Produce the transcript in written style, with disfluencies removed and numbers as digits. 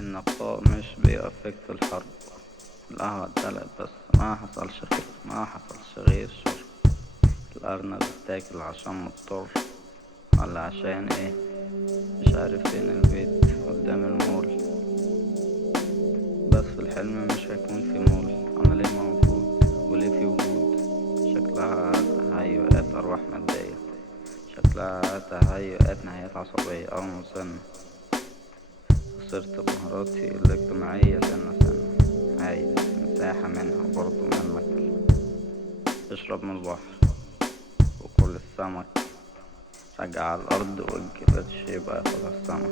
النقاء مش بيأفكت الحرب. القهوة اتدلقت بس ما حصلش خير، ما حصلش غير شر. الأرنب اتاكل عشان مضطر ولا عشان ايه؟ مش عارف فين البيت قدام المول، بس في الحلم مش هيكون في مول. انا ليه موجود وليه في وجود؟ شكلها تهيؤات أرواح مادية، شكلها تهيؤات نهايات عصبية أو مسنة. خسرت مهاراتي الاجتماعية سنة سنة، عايز مساحة منها برضو منك. اشرب من البحر وكل السمك، رجع على الأرض والجلد يبقى ياخدها السما.